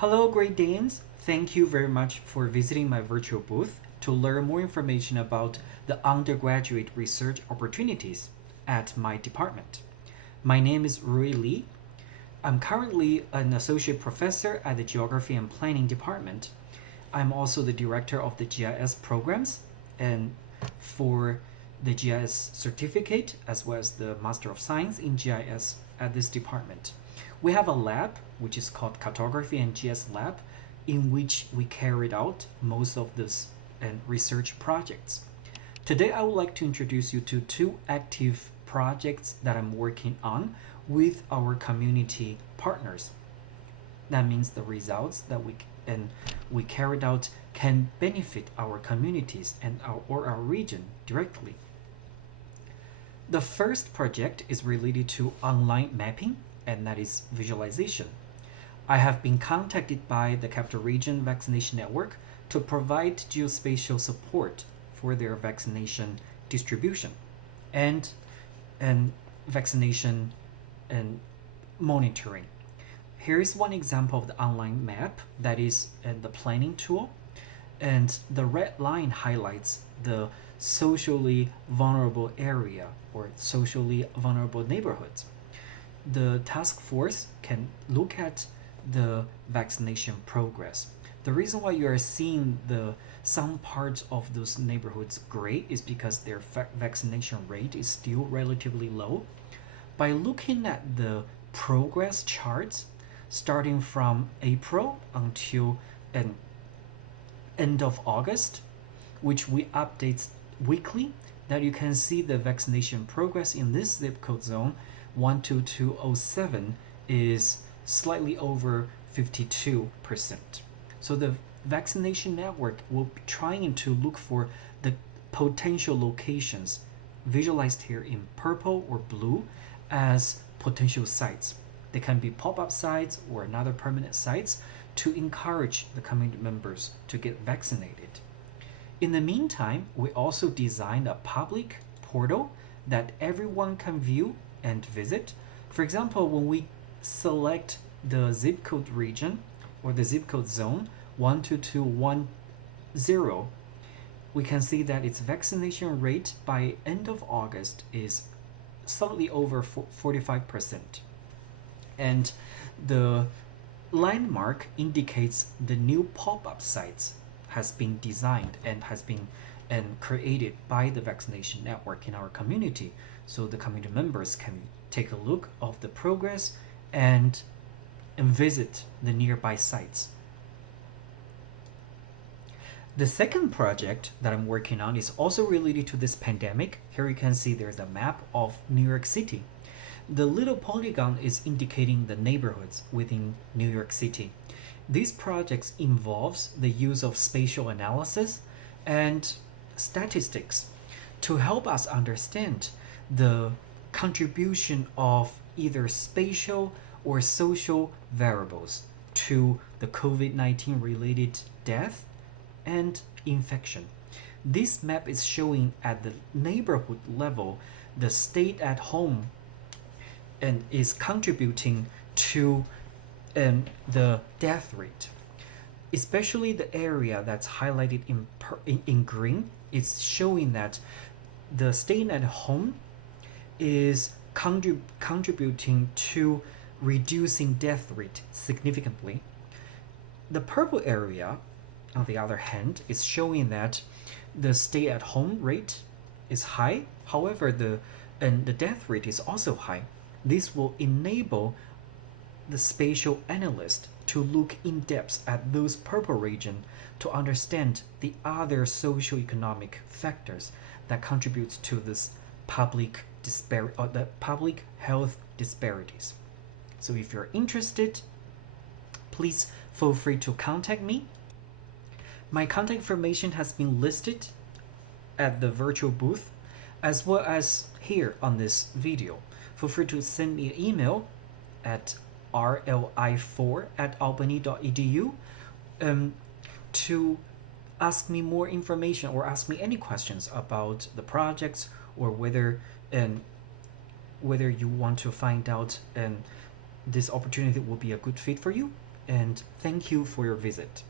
Hello, Great Danes! Thank you very much for visiting my virtual booth to learn more information about the undergraduate research opportunities at my department. My name is Rui Li. I'm currently an associate professor at the Geography and Planning department. I'm also the director of the GIS programs and for the GIS certificate as well as the Master of Science in GIS at this department. We have a lab which is called Cartography and GIS Lab, in which we carried out most of this research projects. Today I would like to introduce you to two active projects that I'm working on with our community partners. That means the results that we carried out can benefit our communities and our region directly. The first project is related to online mapping, and that is visualization. I have been contacted by the Capital Region Vaccination Network to provide geospatial support for their vaccination distribution and vaccination and monitoring. Here is one example of the online map that is the planning tool, and the red line highlights the socially vulnerable area or socially vulnerable neighborhoods. The task force can look at the vaccination progress. The reason why you are seeing some parts of those neighborhoods gray is because their vaccination rate is still relatively low. By looking at the progress charts starting from April until end of August, which we update weekly, that you can see the vaccination progress in this zip code zone 12207 is slightly over 52%. So the vaccination network will be trying to look for the potential locations visualized here in purple or blue as potential sites. They can be pop-up sites or another permanent sites to encourage the community members to get vaccinated. In the meantime, we also designed a public portal that everyone can view and visit. For example, when we select the zip code region or the zip code zone 12210, we can see that its vaccination rate by end of August is slightly over 45%. And the landmark indicates the new pop-up sites has been designed and has been created by the vaccination network in our community, so the community members can take a look of the progress and visit the nearby sites. The second project that I'm working on is also related to this pandemic. Here you can see there's a map of New York City. The little polygon is indicating the neighborhoods within New York City. These projects involves the use of spatial analysis and statistics to help us understand the contribution of either spatial or social variables to the COVID-19 related death and infection. This map is showing at the neighborhood level the stay-at-home and is contributing to the death rate. Especially the area that's highlighted in green is showing that the staying at home is contributing to reducing death rate significantly. The purple area, on the other hand, is showing that the stay-at-home rate is high. However, the death rate is also high. This will enable the spatial analyst to look in depth at those purple region to understand the other socioeconomic factors that contribute to this public health disparities. So if you're interested, please feel free to contact me. My contact information has been listed at the virtual booth as well as here on this video. Feel free to send me an email at rli4@albany.edu to ask me more information or ask me any questions about the projects, or whether you want to find out this opportunity will be a good fit for you. and thank you for your visit.